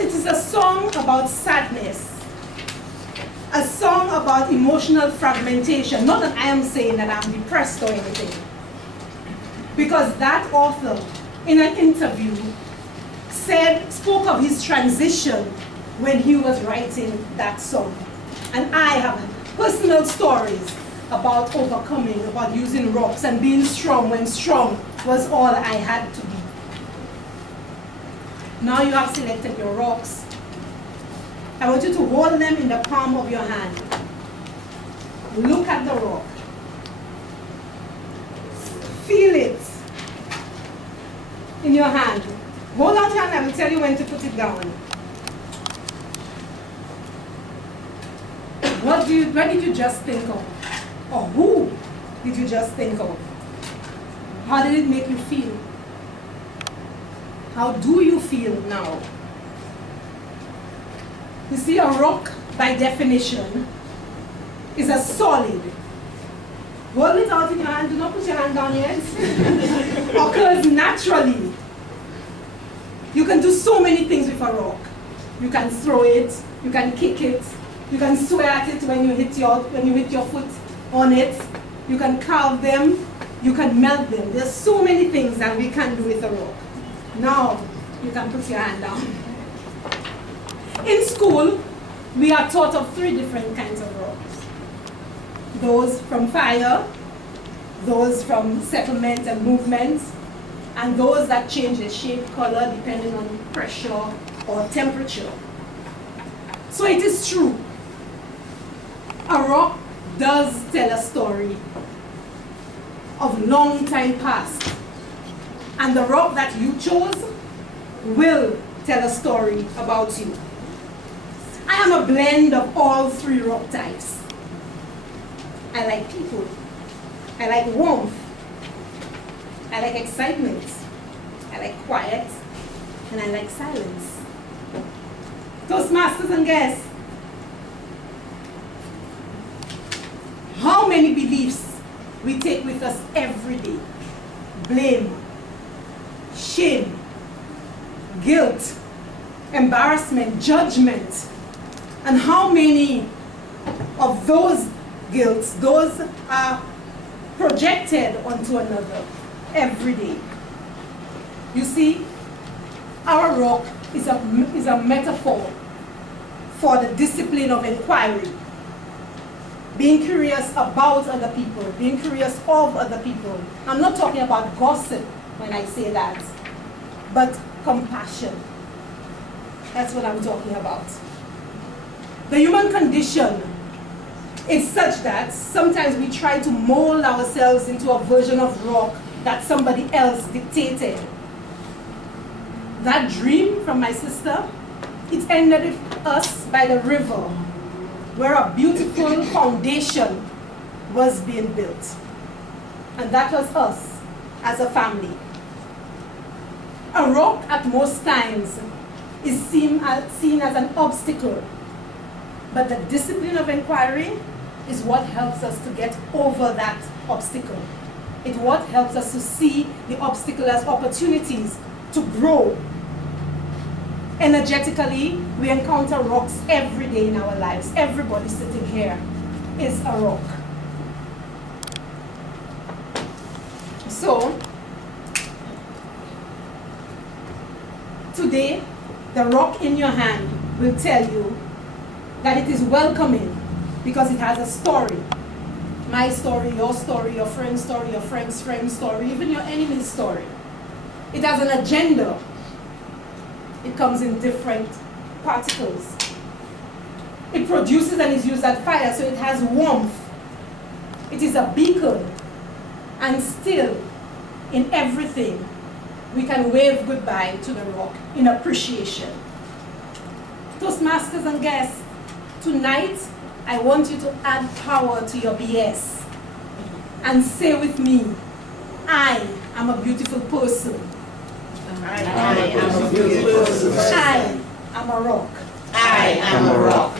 But it is a song about sadness, a song about emotional fragmentation. Not that I am saying that I'm depressed or anything, because that author, in an interview, spoke of his transition when he was writing that song. And I have personal stories about overcoming, about using rocks and being strong when strong was all I had to be. Now you have selected your rocks. I want you to hold them in the palm of your hand. Look at the rock. Feel it in your hand. Hold out your hand, I will tell you when to put it down. What did you just think of? Or who did you just think of? How did it make you feel? How do you feel now? You see, a rock, by definition, is a solid. Hold it out in your hand, do not put your hand down yet. Occurs naturally. You can do so many things with a rock. You can throw it, you can kick it, you can swear at it when you hit your foot on it, you can carve them, you can melt them. There's so many things that we can do with a rock. Now, you can put your hand down. In school, we are taught of 3 different kinds of rocks. Those from fire, those from settlement and movement, and those that change their shape, color, depending on pressure or temperature. So it is true. A rock does tell a story of long time past. And the rock that you chose will tell a story about you. I am a blend of all 3 rock types. I like people. I like warmth. I like excitement. I like quiet. And I like silence. Toastmasters and guests, how many beliefs we take with us every day? Blame, shame, guilt, embarrassment, judgment. And how many of those guilts, those are projected onto another every day? You see, our rock is a metaphor for the discipline of inquiry. Being curious about other people, being curious of other people. I'm not talking about gossip when I say that, but compassion. That's what I'm talking about. The human condition is such that sometimes we try to mold ourselves into a version of rock that somebody else dictated. That dream from my sister, it ended with us by the river, where a beautiful foundation was being built. And that was us as a family. A rock at most times is seen as an obstacle, but the discipline of inquiry is what helps us to get over that obstacle. It's what helps us to see the obstacle as opportunities to grow. Energetically, we encounter rocks every day in our lives. Everybody sitting here is a rock. So, today, the rock in your hand will tell you that it is welcoming because it has a story. My story, your friend's story, your friend's friend's story, even your enemy's story. It has an agenda. It comes in different particles. It produces and is used as fire, so it has warmth. It is a beacon. And still, in everything, we can wave goodbye to the rock in appreciation. Toastmasters and guests, tonight, I want you to add power to your BS and say with me, I am a beautiful person. I am a beautiful person. I am a rock. I am a rock.